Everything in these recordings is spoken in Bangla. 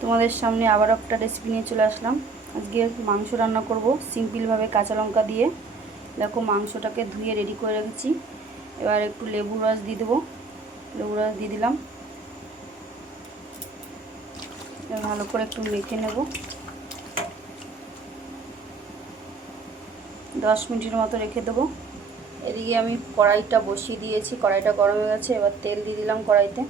তোমাদের সামনে আবার একটা রেসিপি নিয়ে চলে আসলাম। আজকে মাংস রান্না করব সিম্পলভাবে কাঁচা লঙ্কা দিয়ে। দেখো মাংসটাকে ধুয়ে রেডি করে রেখেছি। এবার একটু লেবু রস দিয়ে দেবো। লেবু রস দিয়ে দিলাম। এবার ভালো করে একটু মেখে নেব। 10 মিনিটের মতো রেখে দেবো। এদিকে আমি কড়াইটা বসিয়ে দিয়েছি, কড়াইটা গরম হয়ে গেছে। এবার তেল দিয়ে দিলাম কড়াইতে।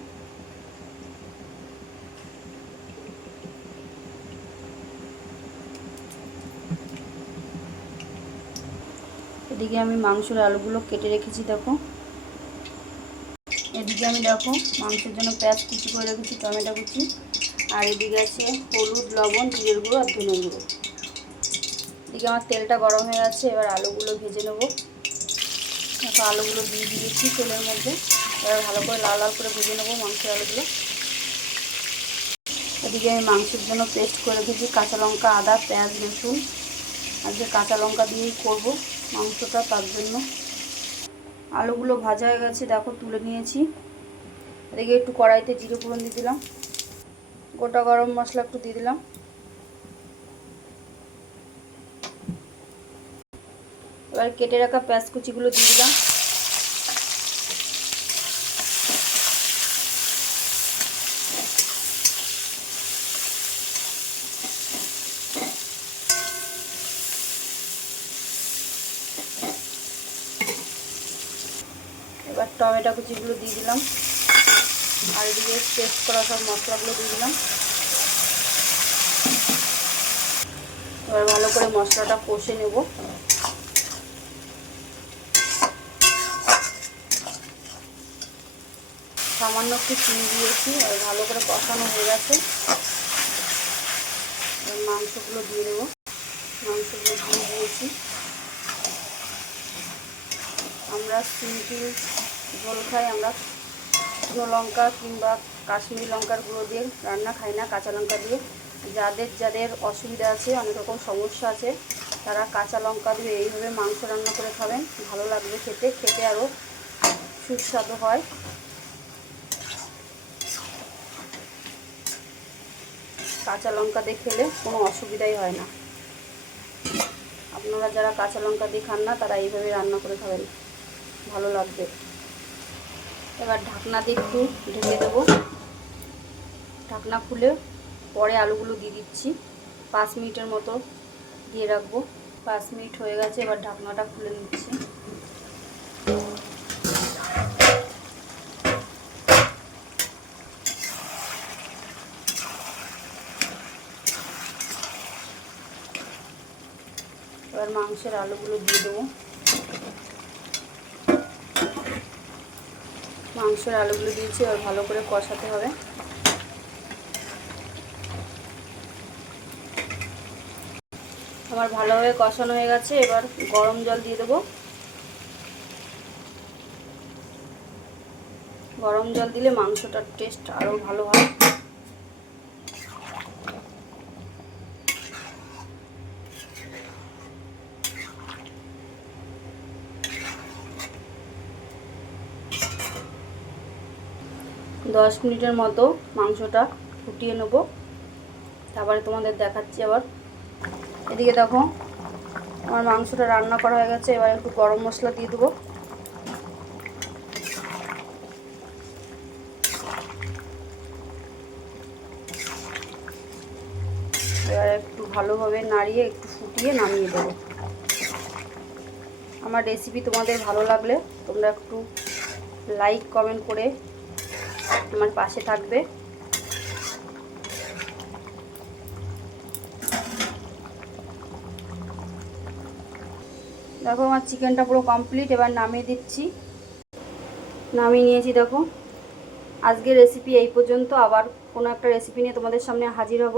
এদিকে আমি মাংসের আলুগুলো কেটে রেখেছি দেখো। এদিকে আমি দেখো মাংসের জন্য পেঁয়াজ কুচি করে রেখেছি, টমেটো কুচি। আর এদিকে আছে হলুদ, লবণ, জিরের গুঁড়ো আর ধনে গুঁড়ো। এদিকে আমার তেলটা গরম হয়ে গেছে। এবার আলুগুলো ভেজে নেব। দেখো আলুগুলো দিয়ে দিয়েছি তেলের মধ্যে। এবার ভালো করে লাল লাল করে ভেজে নেবো মাংসের আলুগুলো। এদিকে আমি মাংসের জন্য পেস্ট করে রেখেছি কাঁচা লঙ্কা, আদা, পেঁয়াজ, রসুন। আজকে কাঁচা লঙ্কা দিয়েই করবো মাংসটা, তার জন্য। আলুগুলো ভাজা হয়ে গেছে দেখো, তুলে নিয়েছি। এদিকে একটু কড়াইতে জিরে ফোড়ন দিয়ে দিলাম। গোটা গরম মশলা একটু দিয়ে দিলাম। এবার কেটে রাখা পেঁয়াজ কুচিগুলো দিয়ে দিলাম। এবার টমেটো কুচিগুলো দিয়ে দিলাম। আর এদিকে পেস্ট করা সব মশলাগুলো দিয়ে দিলাম। এবার ভালো করে মশলাটা কষে নেব। সামান্য একটু চিনি দিয়েছি। আর ভালো করে কষানো হয়ে গেছে। এবার মাংসগুলো দিয়ে দেবো। মাংসগুলো দিয়ে দিয়েছি। আমরা সিম্পল ঝোল খাই, আমরা শুকনো লঙ্কা কিংবা কাশ্মীরি লঙ্কার গুঁড়ো দিয়ে রান্না খাই না, কাঁচা লঙ্কা দিয়ে। যাদের যাদের অসুবিধা আছে, অনেক রকম সমস্যা আছে, তারা কাঁচা লঙ্কা দিয়ে এইভাবে মাংস রান্না করে খাবেন, ভালো লাগবে খেতে। খেতে আরও সুস্বাদু হয়। কাঁচা লঙ্কা দিয়ে খেলে কোনো অসুবিধাই হয় না। আপনারা যারা কাঁচা লঙ্কা দিয়ে খান না, তারা এইভাবে রান্না করে খাবেন, ভালো লাগবে। এবার ঢাকনা দিয়ে একটু ঢেকে দেবো। ঢাকনা খুলে পরে আলুগুলো দিয়ে দিচ্ছি। 5 মিনিটের মতো দিয়ে রাখবো। 5 মিনিট হয়ে গেছে। এবার ঢাকনাটা খুলে নিচ্ছি। এবার মাংসের আলুগুলো দিয়ে দেবো। মাংসের আলুগুলো দিয়েছি। এবার ভালো করে কষাতে হবে। আমার ভালোভাবে কষানো হয়ে গেছে। এবার গরম জল দিয়ে দেবো। গরম জল দিলে মাংসটার টেস্ট আরও ভালো হয়। দশ মিনিটের মতো মাংসটা ফুটিয়ে নেব। তারপরে তোমাদের দেখাচ্ছি আবার। এদিকে দেখো আমার মাংসটা রান্না করা হয়ে গেছে। এবার একটু গরম মশলা দিয়ে দেবো। এবার একটু ভালোভাবে নাড়িয়ে একটু ফুটিয়ে নামিয়ে দেবো। আমার রেসিপি তোমাদের ভালো লাগলে তোমরা একটু লাইক কমেন্ট করে আমার পাশে থাকবে। দেখো আমার চিকেনটা পুরো কমপ্লিট। এবার নামিয়ে দিচ্ছি। নামিয়ে নিয়েছি দেখো। আজকের রেসিপি এই পর্যন্ত। আবার কোনো একটা রেসিপি নিয়ে তোমাদের সামনে হাজির হব।